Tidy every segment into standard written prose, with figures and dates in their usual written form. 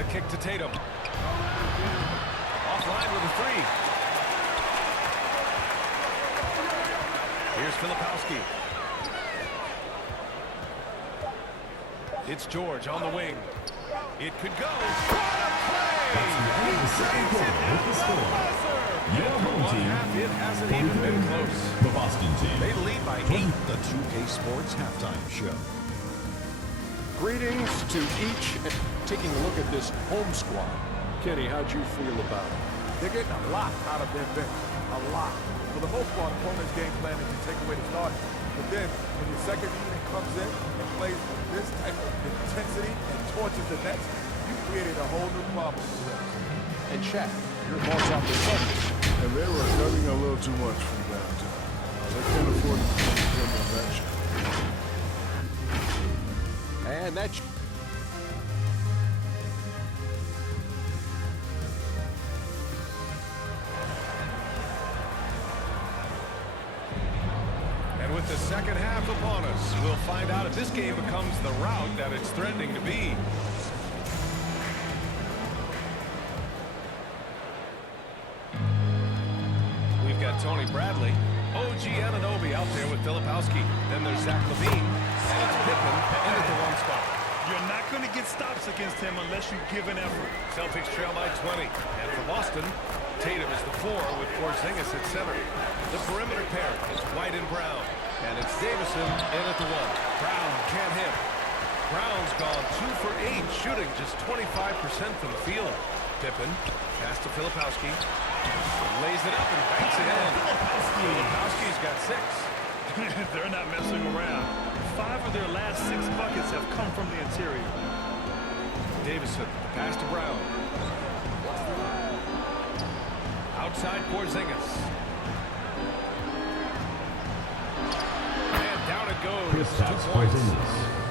the kick to Tatum. Offline with a three. Here's Filipowski. It's George on the wing. It could go. What a play! He saves it at the buzzer. Your home team. It hasn't even been close. The Boston team. They lead by 8. The 2K Sports Halftime Show. Greetings to each. Taking a look at this home squad. Kenny, how'd you feel about it? They're getting a lot out of their bench. A lot. For the most part, opponent's game plan is to take away the start. But then, when your second unit comes in and plays with this type of intensity and torches the Nets, you created a whole new problem for them. And Shaq, your thoughts on the Celtics? And they were cutting a little too much from downtown. They can't afford to depend on that shot. And that's... And with the second half upon us, we'll find out if this game becomes the rout that it's threatening to be. We've got Tony Bradley, OG Anunoby out there with Filipowski. Then there's Zach LaVine, and it's Pippen in at the 1 spot. You're not going to get stops against him unless you give an effort. Celtics trail by 20. And for Boston, Tatum is the 4 with Porzingis at center. The perimeter pair is White and Brown. And it's Davison in at the 1. Brown can't hit. Brown's gone 2 for 8, shooting just 25% from the field. Pippen, pass to Filipowski. Lays it up and banks it in. Filipowski's got 6. They're not messing around. 5 of their last 6 buckets have come from the interior. Davison, pass to Brown. Outside Porzingis. And down it goes. 2 points.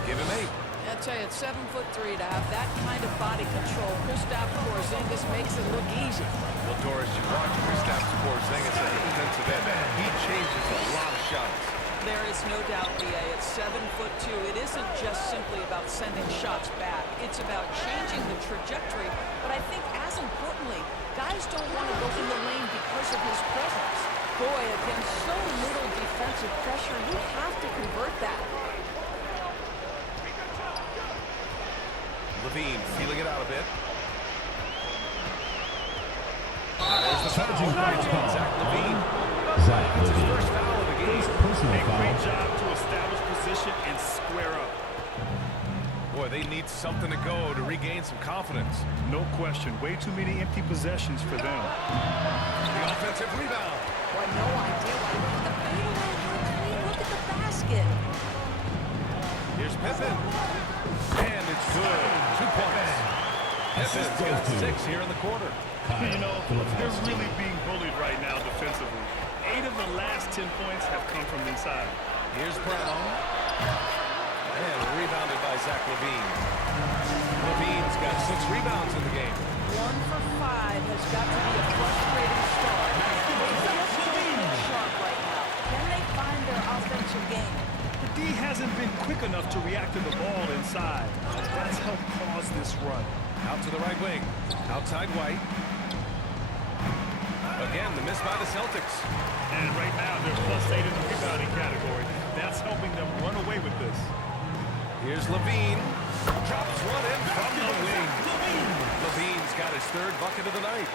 Give him 8. I'll tell you, at 7'3" to have that kind of body control, Kristaps Porzingis makes it look easy. Well, Doris, you watch Kristaps Porzingis at the defensive end. He changes a lot of shots. There is no doubt, B.A. At 7'2", it isn't just simply about sending shots back. It's about changing the trajectory. But I think, as importantly, guys don't want to go in the lane because of his presence. Boy, against so little defensive pressure, you have to convert that. LaVine feeling it out a bit. There's the foul. Zach LaVine. Zach That's his LaVine. first foul of the game. Personal A great foul. job to establish position and square up. Boy, they need something to go to regain some confidence. No question. Way too many empty possessions for them. The offensive rebound. Boy, no idea. Look at the fadeaway. Clean. Look at the basket. Here's Pippen. And it's good. 2 points. Pippen's got 6 here in the quarter. You know, they're really being bullied right now defensively. 8 of the last 10 points have come from inside. Here's Brown. And rebounded by Zach LaVine. LaVine's got 6 rebounds in the game. 1 for 5 has got to be a frustrating start. They're just too sharp right now. Can they find their offensive game? The D hasn't been quick enough to react to the ball inside. That's helped cause this run. Out to the right wing. Outside White. Again, the miss by the Celtics. And right now, they're +8 in the rebounding category. That's helping them run away with this. Here's LaVine. Drops one in from the wing. LaVine's got his 3rd bucket of the night.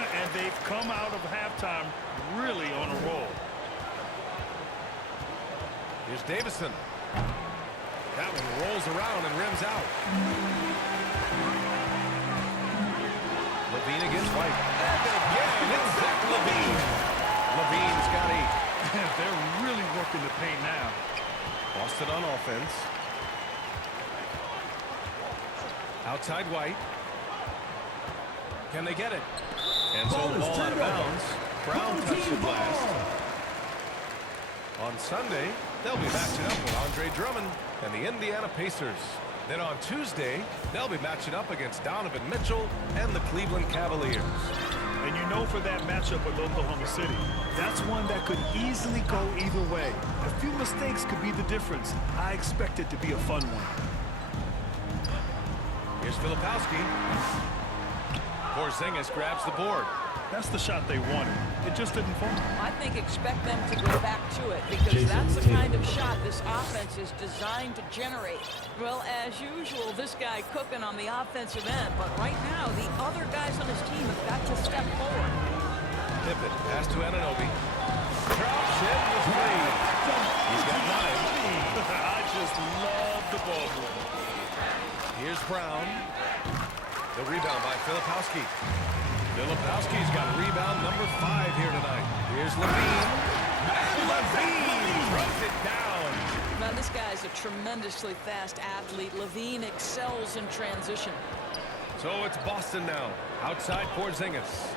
And they've come out of halftime really on a roll. Here's Davison. That one rolls around and rims out. LaVine against White. And again, it's Zach LaVine. LaVine's got 8. They're really working the paint now. Boston on offense. Outside White. Can they get it? And so the ball out of bounds. Brown touched it last. On Sunday, they'll be matching up with Andre Drummond and the Indiana Pacers. Then on Tuesday, they'll be matching up against Donovan Mitchell and the Cleveland Cavaliers. And you know, for that matchup with Oklahoma City, that's one that could easily go either way. A few mistakes could be the difference. I expect it to be a fun one. Here's Filipowski. Porzingis grabs the board. That's the shot they wanted. It just didn't fall. I think expect them to go back to it because that's the kind of shot this offense is designed to generate. Well, as usual, this guy cooking on the offensive end, but right now the other guys on his team have got to step forward. Pippen, pass to Anunoby. Drops it with Wade. He's got 9. I just love the ball movement. Here's Brown. The rebound by Filipowski. Filipowski's got rebound number 5 here tonight. Here's Levine. And Levine throws it down. Now, this guy's a tremendously fast athlete. Levine excels in transition. So it's Boston now. Outside Porzingis.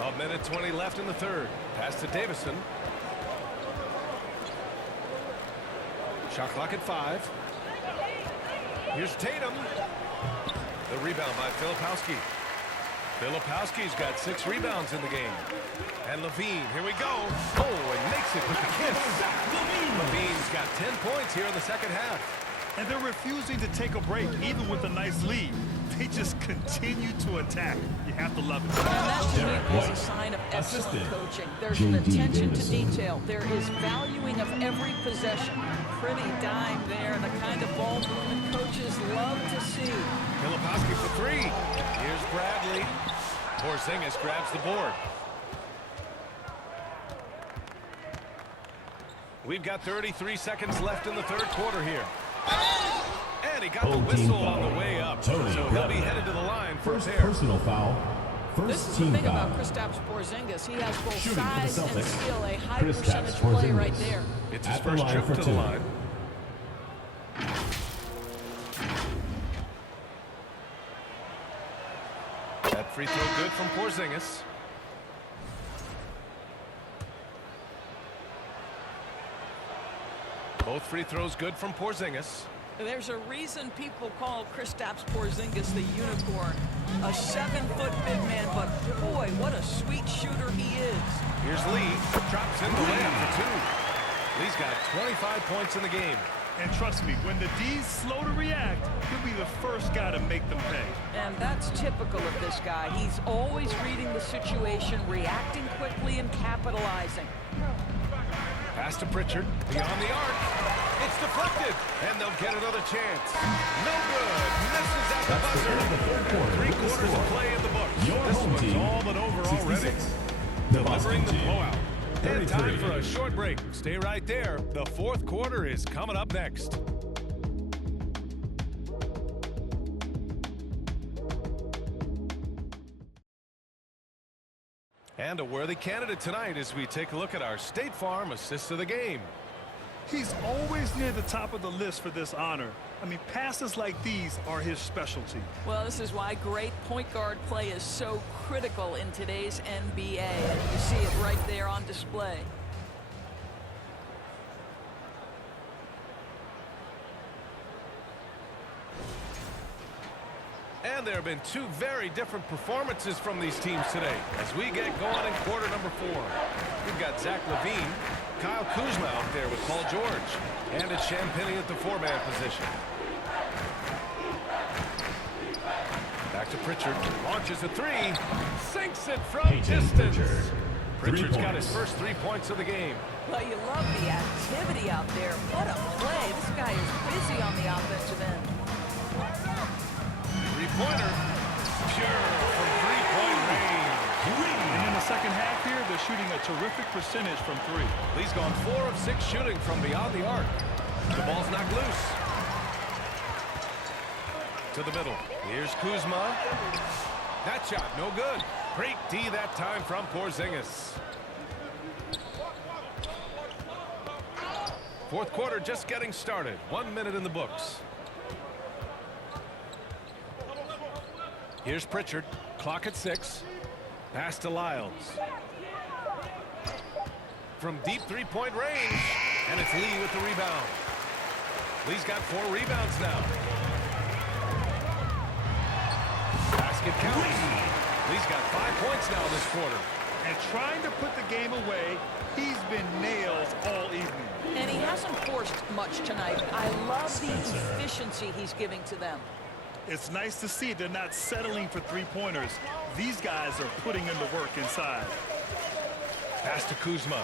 A minute 20 left in the third. Pass to Davison. Shot clock at 5. Here's Tatum. The rebound by Filipowski. Filipowski's got 6 rebounds in the game. And Levine, here we go. Oh, and makes it with the kiss. Levine's got 10 points here in the second half. And they're refusing to take a break, even with a nice lead. They just continue to attack. You have to love it. And that to me is a sign of excellent coaching. There's an attention to detail. There is valuing of every possession. Pretty dime there, the kind of ball movement coaches love to see. Filipowski for 3. Here's Bradley. Porzingis grabs the board. We've got 33 seconds left in the third quarter here. And he got the whistle on the way up. So he'll be headed to the line for a First pair. personal foul. This First is the team thing foul. about Kristaps Porzingis. He has both Shooting for the size and Celtics. skill, a high Kristaps percentage play right Porzingis. there. It's his At the first line trip for to the 2. line. That free throw good from Porzingis. Both free throws good from Porzingis. There's a reason people call Kristaps Porzingis the unicorn. A 7-foot big man, but boy, what a sweet shooter he is. Here's Lee. Drops in the layup for 2. Lee's got 25 points in the game. And trust me, when the D's slow to react, he'll be the first guy to make them pay. And that's typical of this guy. He's always reading the situation, reacting quickly, and capitalizing. Pass to Pritchard. Beyond the arc. It's deflected. And they'll get another chance. No good. Misses at the buzzer. 3 quarters of play in the books. Your This home one's team, all but over already. 66. The Delivering Boston the team, blowout. And time 33. for a short break. Stay right there. The fourth quarter is coming up next. And a worthy candidate tonight as we take a look at our State Farm assist of the game. He's always near the top of the list for this honor. I mean, passes like these are his specialty. Well, this is why great point guard play is so critical in today's NBA. And you see it right there on display. And there have been 2 very different performances from these teams today as we get going in quarter number 4. We've got Zach LaVine, Kyle Kuzma out there with Paul George, and it's Champagnie at the 4-man position. Back to Pritchard, launches a 3, sinks it from Peyton distance. Pritchard. 3 Pritchard's got his points. first 3 points of the game. Well, you love the activity out there. What a play. This guy is busy on the offensive end. Three-pointer, pure from 3-point range. And in the second half here, they're shooting a terrific percentage from 3. Lee's gone 4 of 6 shooting from beyond the arc. The ball's knocked loose. To the middle. Here's Kuzma. That shot, no good. Great D that time from Porzingis. Fourth quarter just getting started. 1 minute in the books. Here's Pritchard. Clock at 6. Pass to Lyles. From deep 3-point range. And it's Lee with the rebound. Lee's got 4 rebounds now. Basket counts. Lee's got 5 points now this quarter. and trying to put the game away. He's been nails all evening. And he hasn't forced much tonight. I love the efficiency he's giving to them. It's nice to see they're not settling for three-pointers. These guys are putting in the work inside. Pass to Kuzma.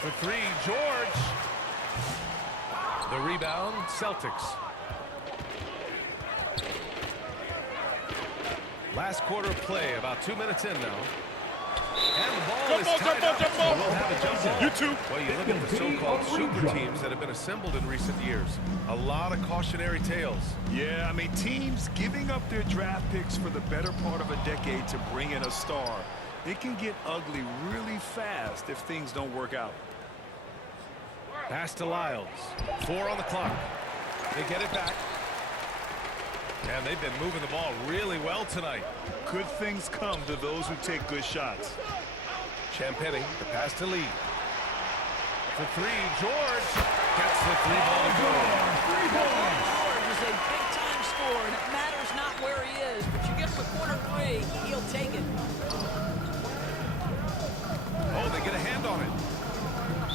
For three, George. The rebound, Celtics. Last quarter of play, about 2 minutes in now. And the ball is tied up. So we'll have a jump ball. You two. Well, you look at the so-called super teams that have been assembled in recent years. A lot of cautionary tales. Yeah, I mean, teams giving up their draft picks for the better part of a decade to bring in a star. It can get ugly really fast if things don't work out. Pass to Lyles. 4 on the clock. They get it back. And they've been moving the ball really well tonight. Good things come to those who take good shots. Champagny, the pass to Lee. For three, George gets the three ball to go. George is a big-time scorer, and it matters not where he is, but you give him a corner three, he'll take it. Oh, they get a hand on it.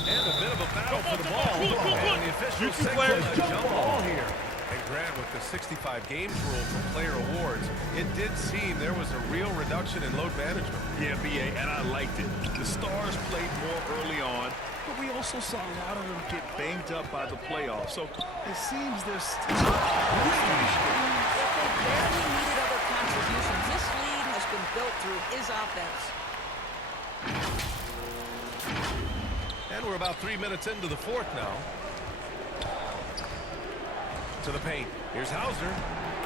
And a bit of a battle for the ball. And the officials signal a jump ball here. And Grant, with the 65 games rule for player awards, it did seem there was a real reduction in load management. Yeah, BA, and I liked it. The Stars played more early on, but we also saw a lot of them get banged up by the playoffs. So it seems they're still... If they barely needed other contributions, this lead has been built through his offense. And we're about 3 minutes into the fourth now. To the paint. Here's Hauser.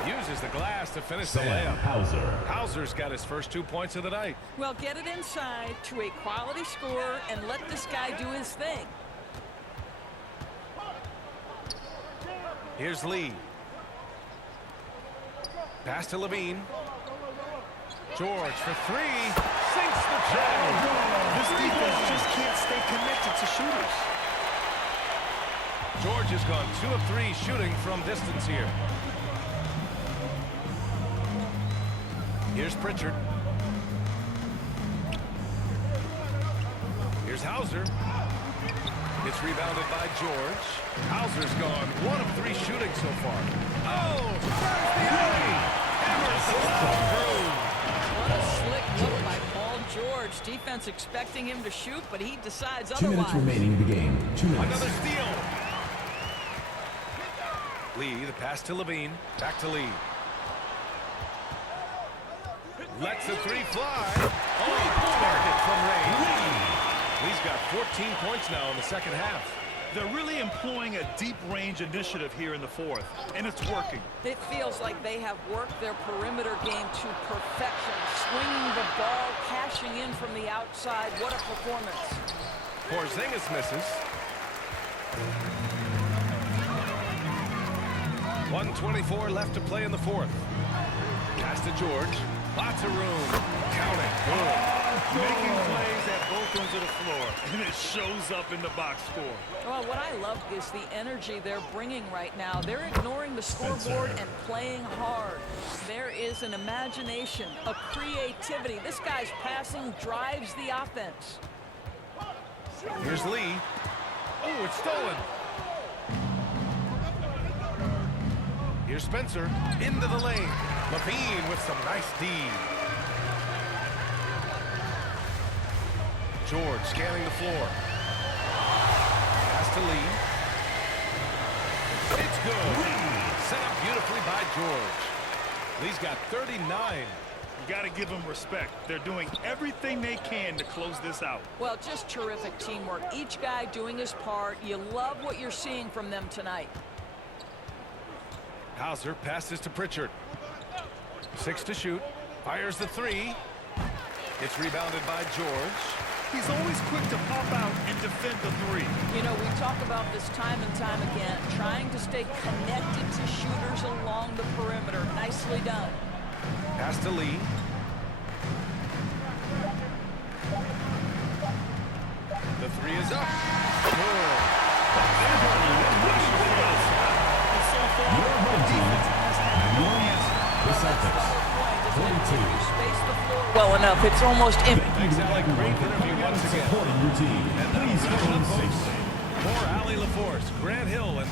Uses the glass to finish the layup. Hauser's got his first 2 points of the night. Well, get it inside to a quality scorer and let this guy do his thing. Here's Lee. Pass to Levine. George for three. Sinks the tray. This defense just can't stay connected to shooters. George has gone 2 of 3 shooting from distance here. Here's Pritchard. Here's Hauser. It's rebounded by George. Hauser's gone 1 of 3 shooting so far. Oh, there's the alley. Hammers the ball through. What a slick look by Paul George. Defense expecting him to shoot, but he decides 2 minutes otherwise. remaining in the game. 2 minutes. Another steal. Lee, the pass to Levine. Back to Lee. Lets the three fly. Oh, target from range. Lee's got 14 points now in the second half. They're really employing a deep range initiative here in the fourth, and it's working. It feels like they have worked their perimeter game to perfection. Swinging the ball, cashing in from the outside. What a performance. Porzingis misses. 1:24 left to play in the fourth. Pass to George. Lots of room. Count it. Good. Making plays at both ends of the floor, and it shows up in the box score. Well, what I love is the energy they're bringing right now. They're ignoring the scoreboard and playing hard. There is an imagination, a creativity. This guy's passing drives the offense. Here's Lee. Oh, it's stolen. Here's Spencer into the lane. Levine with some nice D. George scanning the floor. Pass to Lee. It's good. Set up beautifully by George. Lee's got 39. You got to give them respect. They're doing everything they can to close this out. Well, just terrific teamwork. Each guy doing his part. You love what you're seeing from them tonight. Hauser passes to Pritchard. 6 to shoot. Fires the three. It's rebounded by George. He's always quick to pop out and defend the three. You know, we talk about this time and time again, trying to stay connected to shooters along the perimeter. Nicely done. Pass to Lee. The three is up. Good. The Celtics, 42. Space the floor. well enough. It's almost Thanks, Alec. Great interview once again. Supporting your team. And now Please coming go up, folks, safely. more Allie LaForce, Grant Hill, and